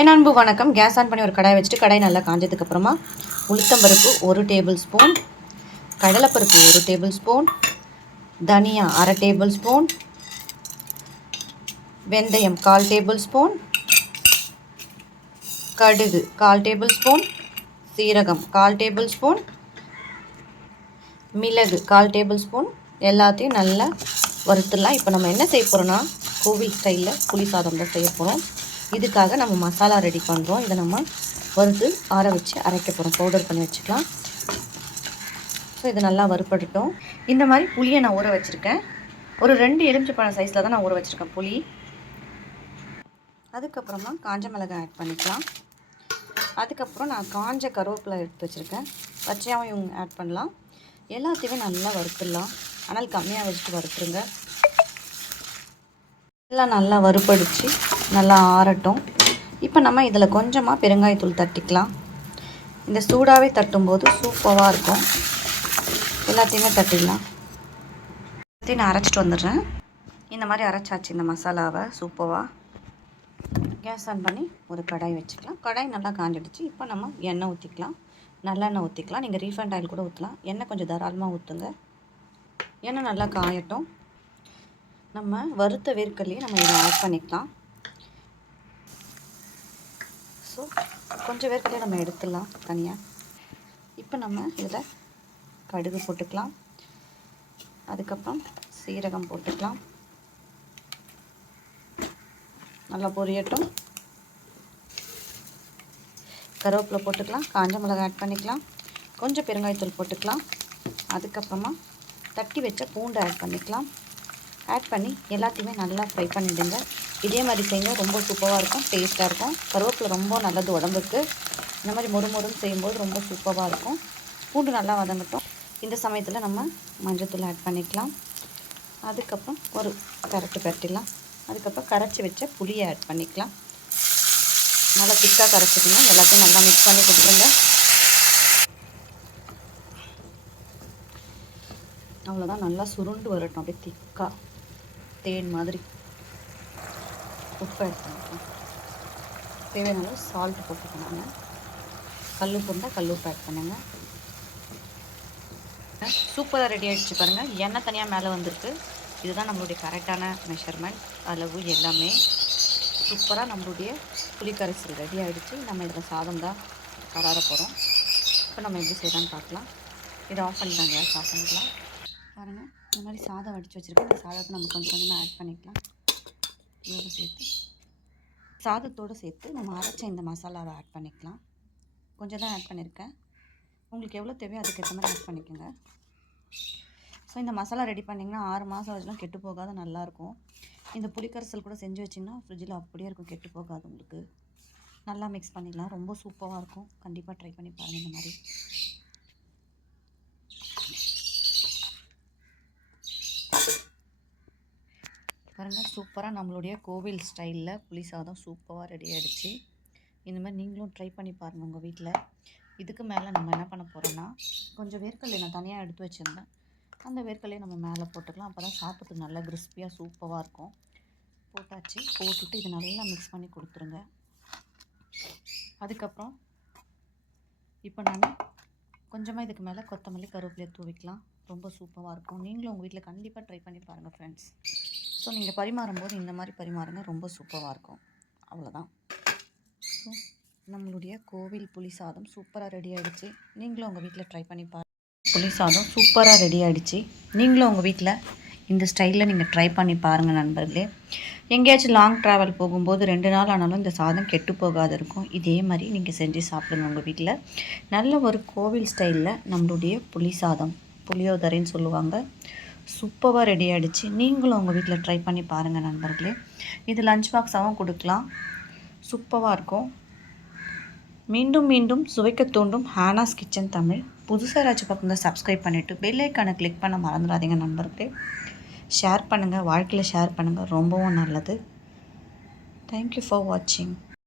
என் அன்பு வணக்கம். Case on பண்ணி ஒரு கடாய் வச்சுட்டு கடாய் நல்லா காஞ்சதுக்கப்புறமா உளுத்தம்பருப்பு ஒரு டேபிள் ஸ்பூன் கடலைப்பருப்பு ஒரு டேபிள் ஸ்பூன் தனியா அரை டேபிள் ஸ்பூன் வெந்தயம் கால் டேபிள் ஸ்பூன் கடுகு கால் டேபிள் ஸ்பூன் சீரகம் கால் டேபிள் ஸ்பூன் மிளகு கால் டேபிள் ஸ்பூன். எல்லாத்தையும் நல்லா வறுத்துடலாம். இப்போ நம்ம என்ன செய்ய போகிறோன்னா கோவில் ஸ்டைலில் புளி சாதம் தான் செய்ய போகிறோம் இதுக்காக நம்ம மசாலா ரெடி பண்ணுறோம் இதை நம்ம வறுத்து ஆற வச்சு அரைக்க போகிறோம் பவுடர் பண்ணி வச்சுக்கலாம். ஸோ இது நல்லா வறுப்படட்டும் இந்த மாதிரி புளியை நான் ஊற வச்சுருக்கேன். ஒரு ரெண்டு எலுமிச்சப்பழம் சைஸில் தான் நான் ஊற வச்சுருக்கேன் புளி. அதுக்கப்புறமா காஞ்ச மிளகாய் ஆட் பண்ணிக்கலாம். அதுக்கப்புறம் நான் காஞ்ச கருவேப்பிலை எடுத்து வச்சுருக்கேன். பச்சையாகவும் இவங்க ஆட் பண்ணலாம். எல்லாத்தையுமே நல்லா வறுத்துடலாம். ஆனால் கம்மியாக வச்சுட்டு வறுத்துருங்க. எல்லாம் நல்லா வறுப்படிச்சு நல்லா ஆறட்டும். இப்போ நம்ம இதில் கொஞ்சமாக பெருங்காயத்தூள் தட்டிக்கலாம். இந்த சூடாகவே தட்டும்போது சூப்பராக இருக்கும். எல்லாத்தையுமே தட்டிடலாம். எல்லாத்தையும் நான் அரைச்சிட்டு வந்துடுறேன். இந்த மாதிரி அரைச்சாச்சு இந்த மசாலாவை சூப்பராக கேஸ் ஆன் பண்ணி ஒரு கடாய் வச்சுக்கலாம். கடாய் நல்லா காஞ்சிடுச்சு. இப்போ நம்ம எண்ணெய் ஊற்றிக்கலாம் நல்லெண்ணெய் ஊற்றிக்கலாம் நீங்கள் ரீஃபைண்ட் ஆயில் கூட ஊற்றலாம் எண்ணெய் கொஞ்சம் தாராளமாக ஊற்றுங்க எண்ணெய் நல்லா காயட்டும். நம்ம வறுத்த வேர்க்கல்லையே நம்ம இதை ஆட் பண்ணிக்கலாம். ஸோ கொஞ்சம் வேர்க்கலையே நம்ம எடுத்துடலாம் தனியாக இப்போ நம்ம இதில் கடுகு போட்டுக்கலாம். அதுக்கப்புறம் சீரகம் போட்டுக்கலாம். நல்லா பொரியட்டும். கருவேப்பிலை போட்டுக்கலாம். காஞ்ச மிளகாய் ஆட் பண்ணிக்கலாம். கொஞ்சம் பெருங்காயத்தூள் போட்டுக்கலாம். அதுக்கப்புறமா தட்டி வச்ச பூண்டு ஆட் பண்ணிக்கலாம். ஆட் பண்ணி எல்லாத்தையுமே நல்லா ஃப்ரை பண்ணிவிடுங்க இதே மாதிரி செய்யுங்க. ரொம்ப சூப்பராக இருக்கும். டேஸ்ட்டாக இருக்கும். கருவேப்பிலை ரொம்ப நல்லது உடம்புக்கு. இந்த மாதிரி மொறு மொறுன்னு செய்யும்போது ரொம்ப சூப்பராக இருக்கும். பூண்டு நல்லா வதங்கட்டும். இந்த சமயத்தில் நம்ம மஞ்சத்தூள் ஆட் பண்ணிக்கலாம். அதுக்கப்புறம் ஒரு கரட்டு கட்டிடலாம் அதுக்கப்புறம் கரைச்சி வச்ச புளியை ஆட் பண்ணிக்கலாம். நல்லா திக்காக கரைச்சிக்கணும். எல்லாத்தையும் நல்லா மிக்ஸ் பண்ணி கொடுத்துருங்க. அவ்வளோதான் நல்லா சுருண்டு வரட்டும். அப்படியே திக்காக தேன் மாதிரி உப்பு எடுத்துக்கணும் தேவையான அளவு சால்ட் போட்டுக்கணுங்க. கல் உப்பு கல் உப்பு ஆட் பண்ணுங்க. சூப்பராக ரெடி ஆகிடுச்சு பாருங்கள் எண்ணெய் தனியாக மேலே வந்திருக்கு. இதுதான் நம்மளுடைய கரெக்டான மெஷர்மெண்ட் அளவு எல்லாமே சூப்பராக நம்மளுடைய புளிக்கரைசல் ரெடி ஆகிடுச்சு நம்ம இதில் சாதம் தான் கரார போகிறோம் இப்போ நம்ம எப்படி செய்யலாம்னு பார்க்கலாம். இதை ஆஃப் பண்ணிக்கலாம் கேஸ் ஆஃப் பண்ணிக்கலாம். பாருங்கள் இந்த மாதிரி சாதம் வடித்து வச்சுருக்கேன். அந்த சாதத்தை நம்ம கொஞ்சம் கொஞ்சமாக ஆட் பண்ணிக்கலாம். இதோடு சேர்த்து. சாதத்தோடு சேர்த்து நம்ம அரைச்ச இந்த மசாலாவை ஆட் பண்ணிக்கலாம். கொஞ்சம் தான் ஆட் பண்ணியிருக்கேன் உங்களுக்கு எவ்வளோ தேவையோ அதுக்கேற்ற மாதிரி ஆட் பண்ணிக்கோங்க. ஸோ இந்த மசாலா ரெடி பண்ணிங்கன்னா ஆறு மாதம் வச்சுலாம் கெட்டு போகாத நல்லாயிருக்கும் இந்த புளிக்கரைசல் கூட செஞ்சு வச்சிங்கன்னா ஃப்ரிட்ஜில் அப்படியே இருக்கும் கெட்டு போகாது உங்களுக்கு. நல்லா மிக்ஸ் பண்ணிக்கலாம். ரொம்ப சூப்பராக இருக்கும். கண்டிப்பாக ட்ரை பண்ணி பாருங்கள் இந்த மாதிரி. பாருங்கள் சூப்பராக நம்மளுடைய கோவில் ஸ்டைலில் புளி சாதம் சூப்பராக ரெடி ஆகிடுச்சு இந்த மாதிரி நீங்களும் ட்ரை பண்ணி பாருங்கள் உங்கள் வீட்டில் இதுக்கு மேலே நம்ம என்ன பண்ண போகிறோன்னா கொஞ்சம் வேர்க்கல்லை நான் தனியாக எடுத்து வச்சுருந்தேன். அந்த வேர்க்கல்லையை நம்ம மேலே போட்டுக்கலாம். அப்போ தான் சாப்பிட்றதுக்கு நல்லா கிறிஸ்பியாக சூப்பராக இருக்கும். போட்டாச்சு. போட்டுட்டு இதை நல்லா மிக்ஸ் பண்ணி கொடுத்துருங்க. அதுக்கப்புறம் இப்போ நான் கொஞ்சமாக இதுக்கு மேலே கொத்தமல்லி கருவேப்பிலையை தூவிக்கலாம். ரொம்ப சூப்பராக இருக்கும். நீங்களும் உங்கள் வீட்டில் கண்டிப்பாக ட்ரை பண்ணி பாருங்கள் ஃப்ரெண்ட்ஸ் ஸோ நீங்கள் பரிமாறும்போது இந்த மாதிரி பரிமாறுங்க ரொம்ப சூப்பராக இருக்கும். அவ்வளோதான் ஸோ நம்மளுடைய கோவில் புளி சாதம் சூப்பராக ரெடி ஆகிடுச்சு நீங்களும் உங்கள் வீட்டில் ட்ரை பண்ணி பாருங்கள் புளி சாதம் சூப்பராக ரெடி ஆகிடுச்சு நீங்களும் உங்கள் வீட்டில் இந்த ஸ்டைலில் நீங்கள் ட்ரை பண்ணி பாருங்கள் நண்பர்களே. எங்கேயாச்சும் லாங் ட்ராவல் போகும்போது ரெண்டு நாள் ஆனாலும் இந்த சாதம் கெட்டு போகாது இருக்கும். இதே மாதிரி நீங்கள் செஞ்சு சாப்பிடுங்க உங்கள் வீட்டில் நல்ல ஒரு கோவில் ஸ்டைலில் நம்மளுடைய புளி சாதம் புளியோதரைன்னு சொல்லுவாங்க. சூப்பராக ரெடி ஆகிடுச்சு நீங்களும் உங்கள் வீட்டில் ட்ரை பண்ணி பாருங்கள் நண்பர்களே. இது லஞ்ச் பாக்ஸாகவும் கொடுக்கலாம். சூப்பராக இருக்கும். மீண்டும் மீண்டும் சுவைக்க தூண்டும் ஹானாஸ் கிச்சன் தமிழ். புதுசாக ஏதாச்சும் பார்த்து சப்ஸ்கிரைப் பண்ணிவிட்டு பெல்லைக்கானை கிளிக் பண்ண மறந்துடாதீங்க நண்பர்களே. ஷேர் பண்ணுங்கள் வாழ்க்கையில் ஷேர் பண்ணுங்கள் ரொம்பவும் நல்லது. தேங்க்யூ ஃபார் வாட்சிங்